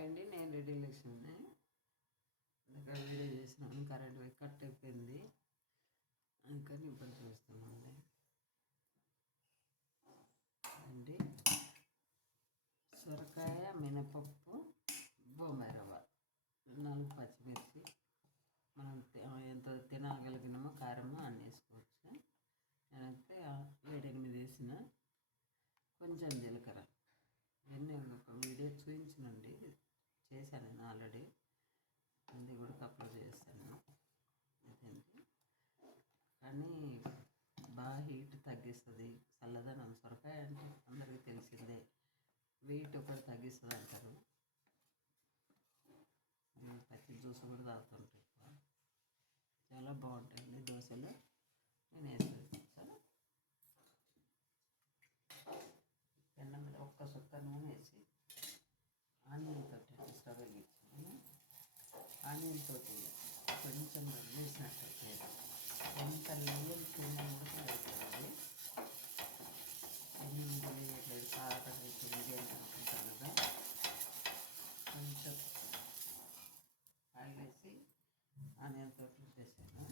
అండి నేను రెడీ లేచాను. ఇక్కడ వీడియో చేసినాను, కరెంట్ పోయి కట్ అయిపోయింది. అందుకని ఇప్పుడు చూస్తామండి. అండి సొరకాయ, మినపప్పు, బొంబాయి రవ్వ, 4 పచ్చిమిర్చి, మనం ఎంత తినగలిగినామో కారము అన్నీ వేసుకోవచ్చు. నేనైతే 7-8 వేసిన, కొంచెం జీలకర్ర. ఇవన్నీ ఒక వీడియో చూపించినండి, చేశాను నేను ఆల్రెడీ. అన్నీ కూడా అప్లోడ్ చేస్తాను. అదేంటి కానీ బాగా హీట్ తగ్గిస్తుంది, చల్లదనం. సొరకాయ అంటే అందరికీ తెలిసిందే, వెయిట్ ఒకటి తగ్గిస్తుంది అంటారు. పచ్చి జ్యూస్ కూడా తాగుతుంటాయి. చాలా బాగుంటాయండి దోశలు. నేను వేసేస్తాను. పెన్నం మీద ఒక్క సుక్క నూనె వేసి ఆనియన్ తోటి స్టవ్ వెలిగించాను. ఆనియన్ తోటి కొంచెం వేసినట్టయితే ఎంత లేయర్ కింద కూడా అవుతుంది. ఎన్ని వేయట్లేదు, కారం అయిపోయింది అని అనుకుంటాను కదా. కొంచెం ఆయిల్ వేసి ఆనియన్ తోటి వేసాను.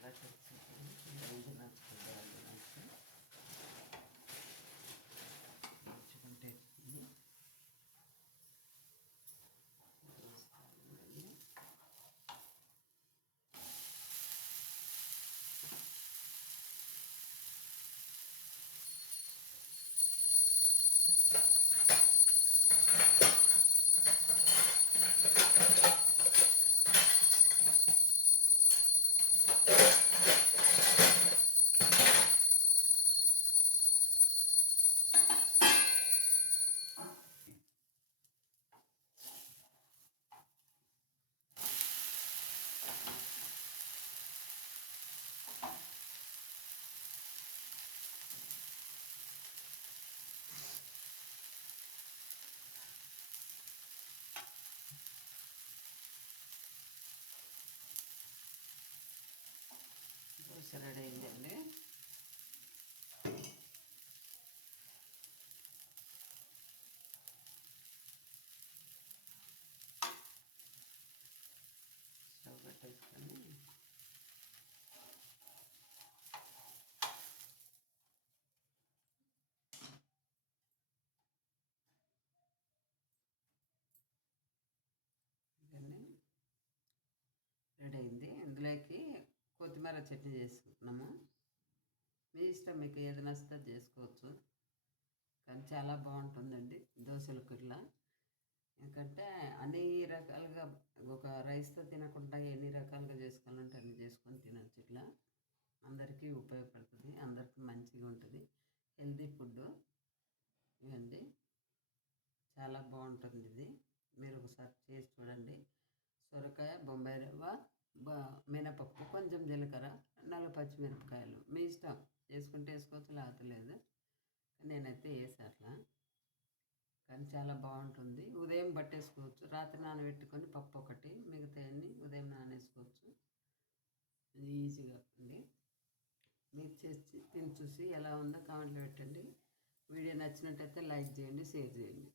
అలా తెలిసి నచ్చుకుంటే దోశ రెడీ అయిందండి. స్టవ్ పెట్టేసుకొని ఇవన్నీ రెడీ అయింది. ఇందులోకి కొత్తిమీర చట్నీ చేసుకుంటున్నాము. మీ ఇష్టం, మీకు ఏది నచ్చితే చేసుకోవచ్చు. కానీ చాలా బాగుంటుందండి దోశలకు ఇట్లా. ఎందుకంటే అన్ని రకాలుగా ఒక రైస్తో తినకుండా ఎన్ని రకాలుగా చేసుకోవాలంటే అన్ని చేసుకొని తినచ్చు. ఇట్లా అందరికీ ఉపయోగపడుతుంది, అందరికీ మంచిగా ఉంటుంది. హెల్తీ ఫుడ్ ఇవండి, చాలా బాగుంటుంది ఇది. మీరు ఒకసారి చేసి చూడండి. సొరకాయ, బొంబాయి రవ్వ, మినపప్పు, కొంచెం జీలకర్ర, 4 పచ్చిమిరపకాయలు, మీ ఇష్టం. వేసుకుంటే వేసుకోవచ్చు, లేకపోతే లేదు. నేనైతే వేసా అట్లా. కానీ చాలా బాగుంటుంది. ఉదయం పట్టేసుకోవచ్చు, రాత్రి నానబెట్టుకొని పప్పు ఒకటి, మిగతా అన్నీ ఉదయం నానేసుకోవచ్చు. ఈజీగా ఉంది. మీరు చేసి తిని చూసి ఎలా ఉందో కామెంట్లో పెట్టండి. వీడియో నచ్చినట్టయితే లైక్ చేయండి, షేర్ చేయండి.